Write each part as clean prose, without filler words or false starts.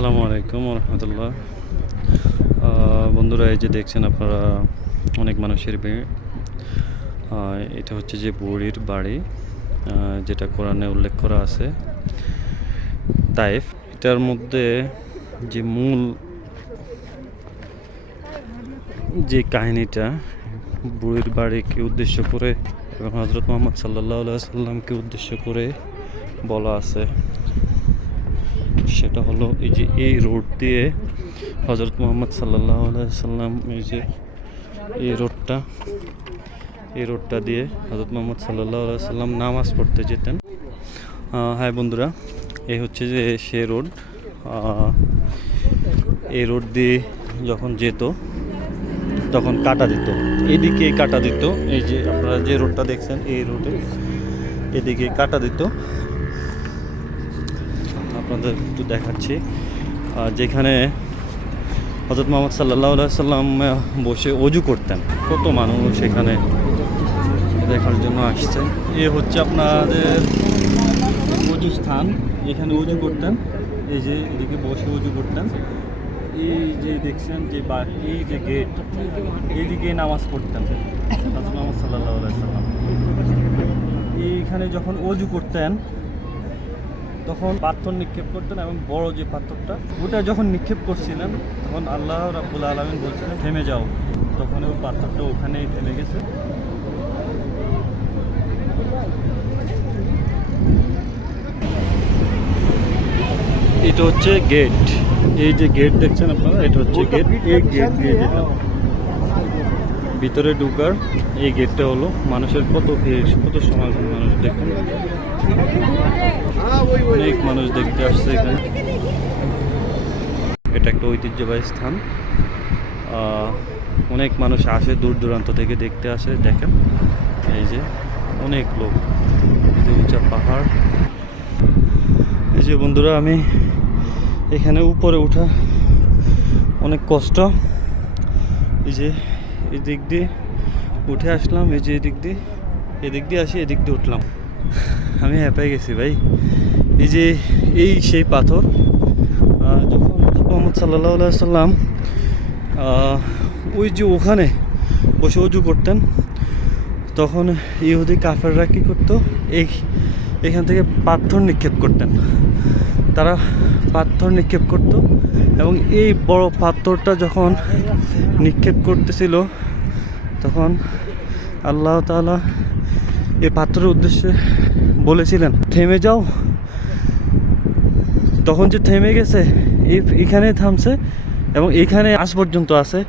আসসালামু আলাইকুম রহমতুল্লাহ। বন্ধুরা, এই যে দেখছেন আপনারা অনেক মানুষের ভিড়। এটা হচ্ছে যে বুড়ির বাড়ি, যেটা কোরআনে উল্লেখ করা আছে, তাইফ। এটার মধ্যে যে মূল যে কাহিনীটা বুড়ির বাড়িকে উদ্দেশ্য করে এবং হজরত মুহাম্মদ সাল্লাল্লাহু আলাইহি সাল্লামকে উদ্দেশ্য করে বলা আছে, সেটা হলো এই যে এই রোড দিয়ে হজরত মুহাম্মদ সাল্লাল্লাহু আলাইহি সাল্লাম এই রোডটা দিয়ে হজরত মুহাম্মদ সাল্লাল্লাহু আলাইহি সাল্লাম নামাজ পড়তে যেতেন। হ্যাঁ বন্ধুরা, এই হচ্ছে যে সে রোড। এই রোড দিয়ে যখন যেত তখন কাটা দিত, এদিকে কাটা দিত। এই যে আপনারা যে রোডটা দেখছেন, এই রোডে এদিকে কাটা দিত। আপনাদের একটু দেখাচ্ছি, যেখানে হযরত মুহাম্মদ সাল্লাল্লাহু আলাইহি সাল্লাম বসে ওযু করতেন। কত মানুষ এখানে দেখার জন্য আসছে। এ হচ্ছে আপনাদের ওযু স্থান, এখানে ওযু করতেন। এই যে এদিকে বসে ওযু করতেন। এই যে দেখছেন যে এই যে গেট, এইদিকে নামাজ পড়তেন হযরত মুহাম্মদ সাল্লাল্লাহু আলাইহি সাল্লাম। এইখানে যখন ওযু করতেন তখন পাথর নিক্ষেপ করতেন, এবং বড় যে পাথরটা ওটা যখন নিক্ষেপ করছিলেন তখন আল্লাহ রাব্বুল আলামিন বলছিলেন থেমে যাও। তখন ওই পাথরটা ওখানেই থেমে গেছে। এটা হচ্ছে গেট, এই যে গেট দেখছেন আপনারা, এটা হচ্ছে গেট। এই গেট দিয়ে যেতাম ভিতরে ঢুকার। এই গেটটা হলো মানুষের কত ভিড়, কত সমাগম মানুষ দেখুন, অনেক মানুষ দেখতে আসছে এখানে। এটা একটা ঐতিহ্যবাহী স্থান, অনেক মানুষ আসে, দূর দূরান্ত থেকে দেখতে আসে। দেখেন এই যে অনেক লোক, এই যে উঁচা পাহাড়। এই যে বন্ধুরা, আমি এখানে উপরে ওঠা অনেক কষ্ট। এই যে এই দিক দিয়ে উঠে আসলাম, এই যে এদিক দিয়ে আসি, এদিক দিয়ে উঠলাম। আমি হ্যাপাই গেছি ভাই। এই যে এই সেই পাথর, যখন মুহাম্মদ সাল্লাল্লাহু আলাইহি সাল্লাম ওই যে ওখানে বসে ওযু করতেন, তখন ইহুদি কাফেররা কী করতো, এখান থেকে পাথর নিক্ষেপ করতেন। তারা পাথর নিক্ষেপ করত, এবং এই বড় পাথরটা যখন নিক্ষেপ করতেছিল তখন আল্লাহ তাআলা এই পাথরের উদ্দেশ্যে বলেছিলেন থেমে যাও। তখন যে থেমে গেছে, এখানে থামছে এবং এখানে আজ পর্যন্ত আছে।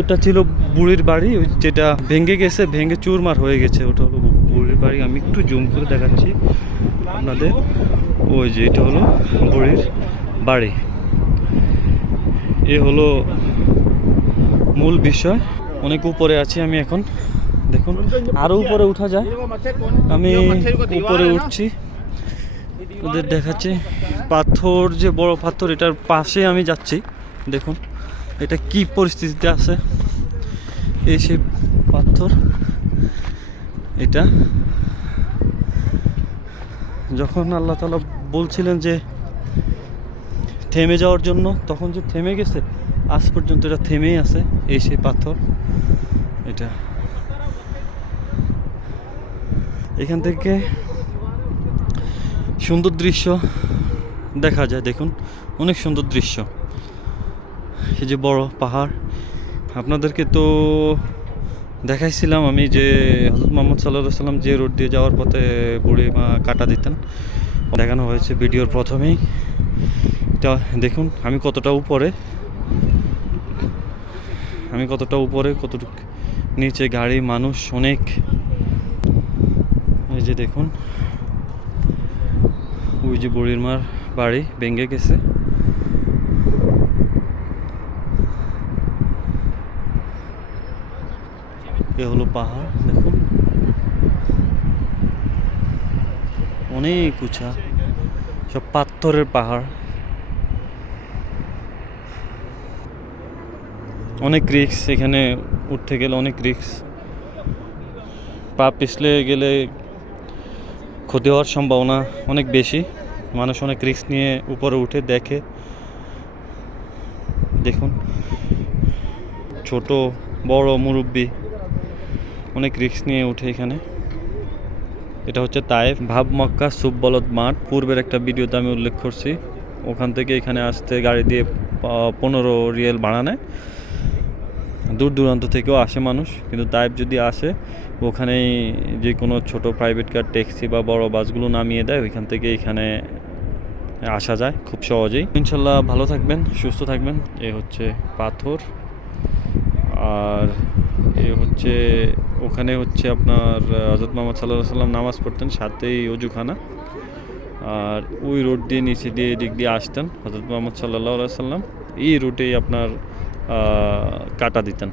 এটা ছিল বুড়ির বাড়ি, যেটা ভেঙে গেছে, ভেঙে চুরমার হয়ে গেছে। ওটা হলো বুড়ির বাড়ি। আমি একটু জুম করে দেখাচ্ছি আপনাদের। ওই যে এটা হলো বুড়ির বাড়ি। এ হলো মূল বিষয়। অনেক উপরে আছি আমি এখন, দেখুন আরো উপরে উঠা যায়। আমি উপরে উঠছি, ওদের দেখাচ্ছি। পাথর, যে বড় পাথর, এটার পাশে আমি যাচ্ছি। দেখুন এটা কি পরিস্থিতিতে আছে। এই সেই পাথর, এটা যখন আল্লাহ তাআলা বলছিলেন যে থেমে যাওয়ার জন্য, তখন যে থেমে গেছে, আজ পর্যন্ত এটা থেমেই আছে। এই সেই পাথর। এটা এখান থেকে সুন্দর দৃশ্য দেখা যায়। দেখুন অনেক সুন্দর দৃশ্য। এই যে বড় পাহাড়, আপনাদেরকে তো দেখাইছিলাম আমি যে হযরত মুহাম্মদ সাল্লাল্লাহু আলাইহি সাল্লাম যে রোড দিয়ে যাওয়ার পথে বুড়ি মা কাটা দিতেন, দেখানো হয়েছে ভিডিওর প্রথমেই। এটা দেখুন আমি কতটা উপরে, কতটুকু নিচে গাড়ি, মানুষ অনেক। এই যে দেখুন ওই যে বুড়ির মার বাড়ি ভেঙে গেছে। এ হলো পাহাড়, দেখুন অনেক উঁচা, সব পাথরের পাহাড়। অনেক রিস্ক এখানে উঠতে গেলে, অনেক রিস্ক। পা পিছলে গেলে ক্ষতি হওয়ার সম্ভাবনা অনেক বেশি। মানুষ অনেক রিস্ক নিয়ে উপরে উঠে দেখে, দেখুন, ছোট বড় মুরব্বি অনেক রিস্ক নিয়ে উঠে এখানে। এটা হচ্ছে তায়েফ ভাব মক্কা সুববলদ মাঠ। পূর্বের একটা ভিডিওতে আমি উল্লেখ করছি, ওখান থেকে এখানে আসতে গাড়ি দিয়ে 15 রিয়াল ভাড়া নেয়। দূর দূরান্ত থেকেও আসে মানুষ, কিন্তু তাইফ যদি আসে ওখানেই যে কোনো ছোট প্রাইভেট কার, ট্যাক্সি বা বড় বাসগুলো নামিয়ে দেয়, ওইখান থেকে এখানে আসা যায় খুব সহজেই। ইনশাল্লাহ ভালো থাকবেন, সুস্থ থাকবেন। এ হচ্ছে পাথর, আর এ হচ্ছে ওখানে হচ্ছে আপনার হযরত মুহাম্মদ সাল্লাল্লাহু আলাইহি ওয়াসাল্লাম নামাজ পড়তেন, সাথেই ওযুখানা। আর ওই রোড দিয়ে নিচে দিয়ে এদিক দিয়ে আসতেন হযরত মুহাম্মদ সাল্লাল্লাহু আলাইহি ওয়াসাল্লাম, এই রুটেই আপনার কাটা দিতেন।